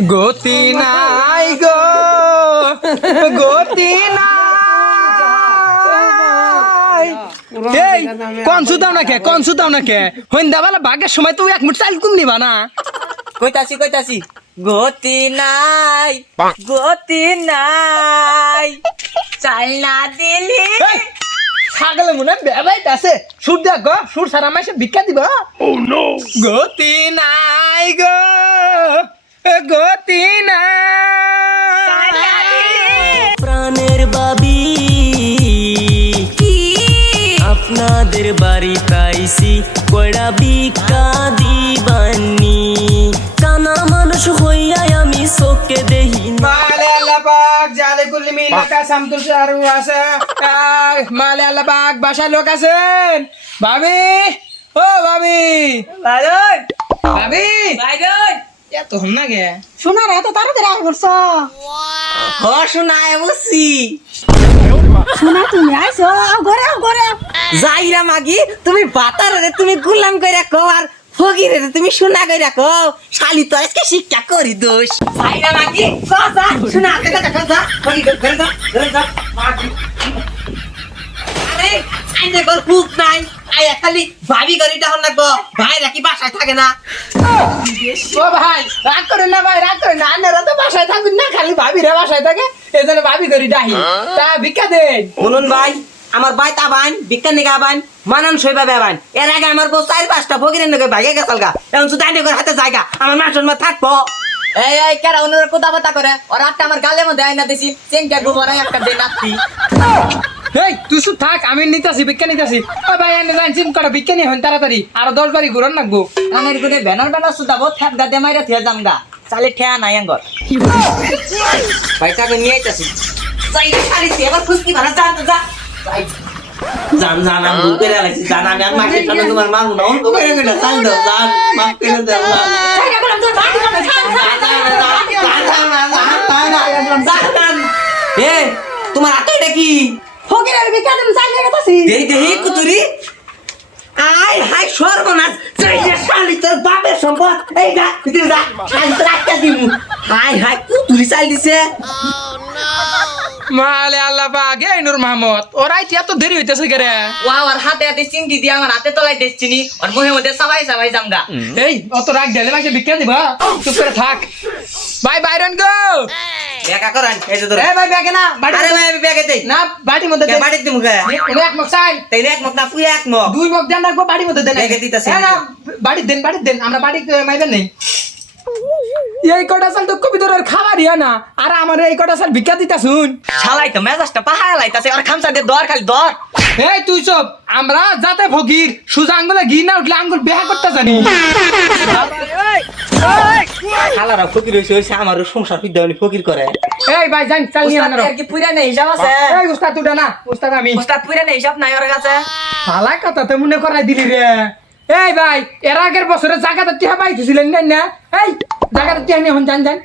গতি নাই গো গতি নাই। এই কনসু দাও না কে কনসু দাও না কে হইন্দা বালা বাগের সময় তুই এক মুঠ চাল কুম নিবা না। কইতাছি কইতাছি। গতি নাই গতি নাই। চাল না দিলি। ছাগলে মনে বেবাইতে আছে। সুর দেখ গো সুর সারা মাসে ভিক্ষা দিব। গতি নাই গো। গতি নাই প্রাণের বাবি। আপনাদের বাড়ি তাইছি কয়টা বিকা দিবানি। কানা মানুষ হইয়া আমি চোখে দেহি না। মালে আল্লাহ পাক জালে কুল্লি মিলাকা সামতুল সারু আছে মালে আল্লাহ পাক বাসা লোক আছেন। ভাবি ও ভাবি। বাইরন ভাবি। এত হম না গে। শোনা রে এত তাড়াতাড়ি আয় করছ হ শোনায় বসি শোনা তুমি আইছো? ঘরে ঘরে। যাইরা মাগি তুমি বাতার রে তুমি গুলাম কই রাখো আর ফকিরে রে তুমি শোনা কই রাখো শালি তো আজকে শিক্ষা করি দোষ। যাইরা মাগি কথা শোনা কথা কথা ফকি করে দাও করে দাও আরে আইনে নাই। আয়া খালি ভাবি গরিটা হন না গো ভাই রাখি বাসায় থাকে না। ও ভাই রাগ করেন না ভাই রাগ করেন না। আন্নারা তো বাসায় থাকুন না খালি ভাবি রে বাসায় থাকে। এই জন্য ভাবি করি ডাহি তা ভিক্ষা দেন। বলুন ভাই আমার ভাই তাবান বিজ্ঞান নিগা বান মানান সইবা বেবান এর আগে আমার বউ চার পাঁচটা ফকিরের নগে ভাগে গেছাল গা। এখন শুধু আইনে করে হাতে জায়গা আমার মানুষের মা থাকব। এই এই কেরা অন্যরা কোথা বাতা করে? ওর আটটা আমার গালের মধ্যে আইনা দিছি। চেঙ্কা গোবরাই একটা দিন নাতি এই তুই শুধু থাক আমি নিতাছি ভিক্ষা নিতাছি ও ভাই এনে যাই চিন কটা ভিক্ষা নিয়ে হন তাড়াতাড়ি আর দশ বারি ঘুরন নাকবো আমার গুনে ব্যানার ব্যানার সুদাবো থ্যাপ গা দে মাইরা থিয়া যাম গা চালে ঠেয়া নাই আঙ্গর ভাইটাকে নিয়ে আইতাছি যাই রে তুই এবার ফুসকি ভাড়া যা তো যা জান জান আমি ভুল করে জান আমি আর মাসের সামনে তোমার মারবো না অন্য করে গেলে জান দাও জান মাফ করে দাও জান ছাইরা বললাম তোর বাড়ি যাবে, ছাড়, ছাড়, ছাড়। এ তোমার হাতে এটা কি ফকিরের আমি দিন চাইলে গেতাছি দেই দেই কুতুরি। আয় হাই সর্বনাশ। চাই যে শালি তোর বাপের সম্পদ এই গা ভিতরে যা। শালি তোর একটা দিমু হাই হাই কুতুরি চাই দিছে। মালে আল্লাহ এই নূর মাহমদ। ওরাই এত দেরি হইতেছে কে রে ওয়া আর হাতে হাতে চিংড়ি দিয়ে আমার হাতে তলাই দিচ্ছিনি আর মুহে মধ্যে সবাই সবাই জামগা এই অত রাগ ঢেলে মাকে ভিক্ষা দিবা? চুপ করে থাক। ভাই বাইরন গো। দেখা করান এই যে তোর এ ভাই ব্যাগে না বাড়ি আরে ভাই ব্যাগে দেই। না বাড়ির মধ্যে দে বাড়িতে দিমু কে? উনি এক মগ চাই তাইলে এক মগ না পুই এক মগ। দুই মগ দেন রাখব বাড়ির মধ্যে দেন। ব্যাগে দিতাছি। হ্যাঁ, না বাড়ির দেন বাড়ির দেন আমরা বাড়ি মাইবেন নেই। এই কটা সাল তো কবিতরের খাবার ইয়া না। আর আমার এই কটা সাল ভিক্ষা দিতা শুন। শালাই তো মেজাজটা পাহাড় লাইতাছে আর খামসা দিয়ে দর খালি দর। এই তুই সব আমরা যাতে ফকির সুজা আঙ্গুলে ঘি না উঠলে আঙ্গুল বেহা করতে জানি। খালারা ফকির হইছে হইছে আমারও সংসার হইতে হলে ফকির করে। এই ভাই জান চাল নিয়ে উস্তাদ কি পুরা নেই হিসাব আছে? এই উস্তাদ তুই না। উস্তাদ আমি। উস্তাদ পুরা নেই হিসাব নাই ওর কাছে। ভালা কথা তো মনে করাই দিলি রে। এই ভাই এর আগের বছরে জায়গাতে টিহা পাইতেছিলেন না না? এই জায়গাতে টিহা নিয়ে হন জান জান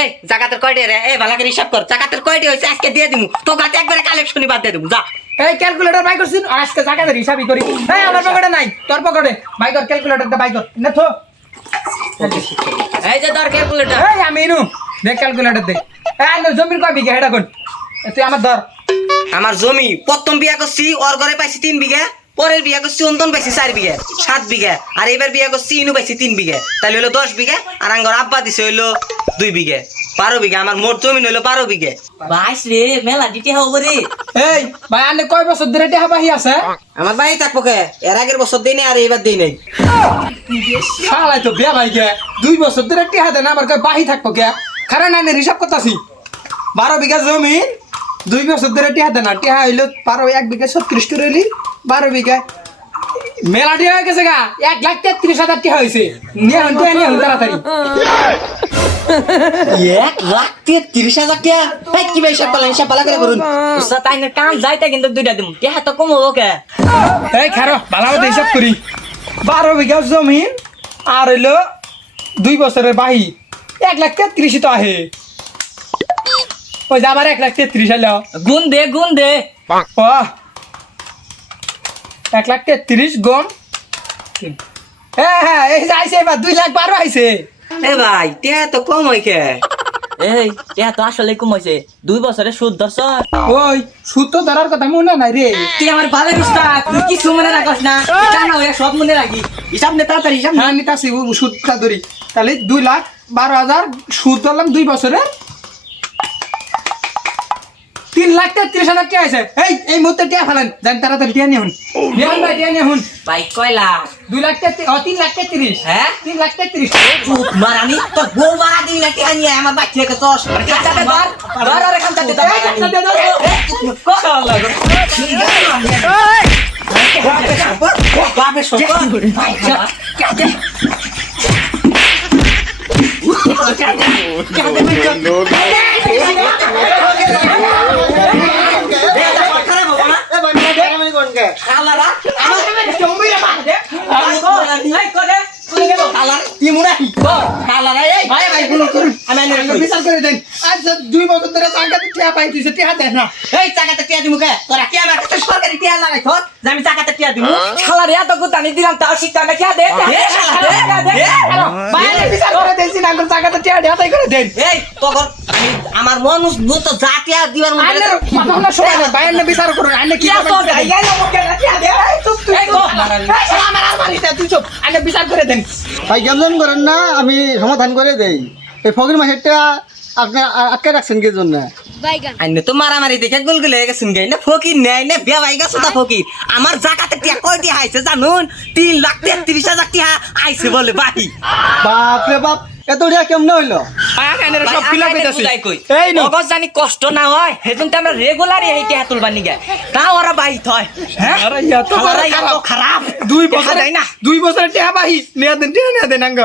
এই জাকাতের কয়টি রে? এই ভালো করে হিসাব কর জাকাতের কয়টি হইছে আজকে দিয়ে দিমু। তো গাতে একবারে কালেকশনই বাদ দিয়ে দিমু যা। এই ক্যালকুলেটর বাই করছিস? আজকে জায়গাতে হিসাবই করি। এই আমার পকেটে নাই তোর পকেটে বাই কর ক্যালকুলেটরটা বাই কর। না থো। এই যে দর ক্যালকুলেটর এই আমি ইনু। দেখ ক্যালকুলেটর দেখ। এই আইনের জমির কয় বিঘা এটা কোন তুই আমার ধর। আমার জমি প্রথম বিয়া করছি ওর ঘরে পাইছি তিন বিঘা। পরের বিয়া করছি অন্তন পাইছি চার বিঘা সাত বিঘা আর এবার বিয়া করছি ইনু পাইছি তিন বিঘা। তাহলে হলো দশ বিঘা আর আঙ্গর আব্বা দিছে হইল দুই বিঘা। বারো বিঘা আমার মোট জমি হইল বারো বিঘা। বাইশ রে মেলা দিতে হবে রে। এই ভাই আনে কয় বছর ধরে টিহা বাহি আছে? আমার বাড়ি থাকব কে? এর আগের বছর দিই নাই আর এবার দিই নাই। শালাই তো বিয়া ভাই কে দুই বছর ধরে টিহা দেন আমার কয় বাহি থাকব কে? কারণ আইনের হিসাব করতাছি। বারো বিঘা জমি দুই বছর ধরে টিহা দেন টিহা হইল বারো এক বিঘা ছত্রিশ করে বারো বিঘা। মেলা টিহা হয়ে গেছে গা। এক লাখ তেত্রিশ হাজার টিহা হয়েছে। নিয়ে হন নিয়ে হন তাড়াতাড়ি। এক লাখ তিরিশ হাজার টাকা ভাই কি ভাই হিসাব পালা পালা করে করুন উস্তাদ আইনের কাম যাইতে কিন্তু দুইটা দিম। টিহা তো কম হব কে এই খারো ভালো মতো হিসাব করি। বারো বিঘা জমি আর হইল দুই বছরের বাহি। এক লাখ তেত্রিশ তো আহে। ওই যে আবার এক লাখ তেত্রিশ হলো গুন দে গুন দে। ও এক লাখ তেত্রিশ গম। হ্যাঁ হ্যাঁ এই যে আইসে এবার দুই লাখ বারো আইসে এ ভাই টিয়া তো কম এই টিয়া তো আসলে কমাইছে দুই বছরে সুদ ধরছ? ওই সুদ তো ধরার কথা মনে নাই রে। তুই আমার ভালো উস্তাদ তুই কিছু মনে রাখস না। ওই সব মনে রাখি। হিসাব নে তাড়াতাড়ি হিসাব নে। হ্যাঁ নিতাছি সুদটা ধরি। তাহলে দুই লাখ বারো হাজার সুদ ধরলাম দুই বছরে তিন লাখ তেত্রিশ হাজার টিয়া আছে এই এই মুহূর্তে টিয়া ফেলেন জান তাড়াতাড়ি টিয়া নিয়ে হুন নিয়ে ভাই টিয়া নিয়ে হুন ভাই কয়লা দুই লাখ তেত্রিশ তিন লাখ তেত্রিশ হ্যাঁ তিন লাখ তেত্রিশ চুপ মারানি তো বউ মারা দিই না টিয়া নিয়ে আমার বাচ্চা কে তোস কাঁচাতে ধর ধর আরে এই, কাঁচাতে ধর। খালার কি মুড়া খালারা এই ভাই ভাই গুলো করুন আমি আমরা বিচার করে দেন। আচ্ছা দুই বছর ধরে চাকাতে টিয়া পাই তুই টিয়া দেন না। এই চাকাতে টিয়া দিমু কে? তোরা কি আমার কাছে সরকারি টিয়া লাগাই থর যে আমি চাকাতে টিয়া দিমু? শালার এত গুতানি দিলাম তাও শিক্ষা না খিয়া দে। দে শালা, দে, দে। বাইরে বিচার করে দেন না চাকাতে টিয়া দেয় করে দেন। এই তোর আমি আমার মন বুত যা টিয়া দিবার মন আইনের কথা হলো সময় না বিচার করুন কি চুপ। আমার আর তুই চুপ। বিচার করে দেন। ভাই করেন না আমি সমাধান করে দেই। এই ফকির মাছেরটা আপনি আটকে রাখছেন কি জন্য? আইনে তো মারামারি দেখে গুলগুল হয়ে গেছেন গে না ফকির নেয় না বিয়া ভাই গেছো তা ফকির। আমার জাকাতে টিয়া কয় টিয়া আইছে জানুন? তিন লাখ তেত্রিশ হাজার টিয়া আইছে বলে বাহি। বাপরে বাপ এত রিয়া কেমনে হইল? আয় আইনের সব ফিল আপ হইতাছে এই নগদ জানি কষ্ট না হয় তো আমরা রেগুলারই এই টিয়া তুলবার নিগে তাও ওরা বাইত হয়। হ্যাঁ? আরে শালারা এত খারাপ। খারাপ। দুই বছর যায় না। দুই বছর টিয়া বাহি। নিয়ে দেন টিয়া নিয়ে দেন আঙ্গ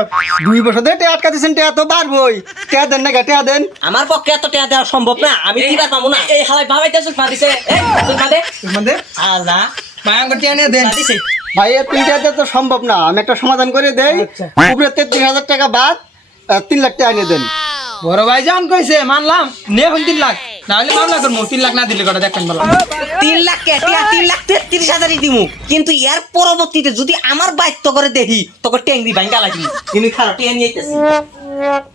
দুই বছর ধরে টেয়া আটকা দিচ্ছেন টেয়া তো বাড়বই টেয়া দেন না গা টেয়া দেন? আমার পক্ষে এত টিয়া দেওয়া সম্ভব না আমি দিবার পাবো না? এই হালাই ভাবাইতে সুফা দিছে। এই সুফা দে। তোমাদের আল্লাহ। মায়াঙ্গ টিয়া নিয়ে দেন। দিছে। ভাই এ তিন টেয়া তো সম্ভব না। আমি একটা সমাধান করে দেই। আচ্ছা। উপরে তেত্রিশ হাজার টাকা বাদ। তিন লাখ টাকা নিয়ে দেন। বড় ভাই যখন কইছে মানলাম নে হন তিন লাখ। নাহলে মামলা করব তিন লাখ না দিলে কটা দেখেন বলা। তিন লাখ কে? টিয়া তিন লাখ তেত্রিশ হাজারই দিমু। কিন্তু এর পরবর্তীতে যদি আমার বাধ্য করে দেখি তোকে টেংরি ভাঙ্গা লাগবি তুমি খারাপ টিয়া নিয়ে আইতেছি।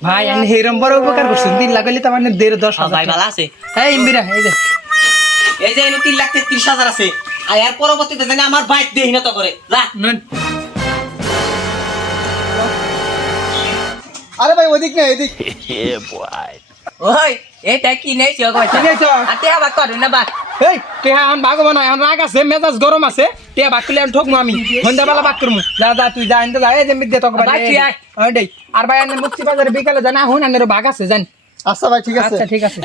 ভাই আমি হেরম বড় উপকার করছেন তিন লাখ হইলে তো মানে দেড় দশ হাজার। ভাই ভালো আছে। এই ইন্দিরা এই যে। এই যে এনে তিন লাখ তেত্রিশ হাজার আছে। আর এর পরবর্তীতে জানি আমার বাইক দেহি না তো করে যা। আরে ভাই ওদিক না এদিক। ওই এটা কি নেইছো কইছো কি নেইছো? আতে আবার করু না বা এই তে এখন বাঘ না এখন রাগ আছে মেজাজ গরম আছে। তে বাঘ করলে আমি ঠকমু আমি সন্ধ্যাবেলা বাক করমু। যা যা তুই যা এনতে যা এই যে মিদ্যে তোকে কি আই আয়। দেই আর ভাই আনে মুক্তি বাজারে বিকালে জানা হুন আনের বাঘ আছে জান আচ্ছা ভাই ঠিক আছে। আচ্ছা ঠিক আছে।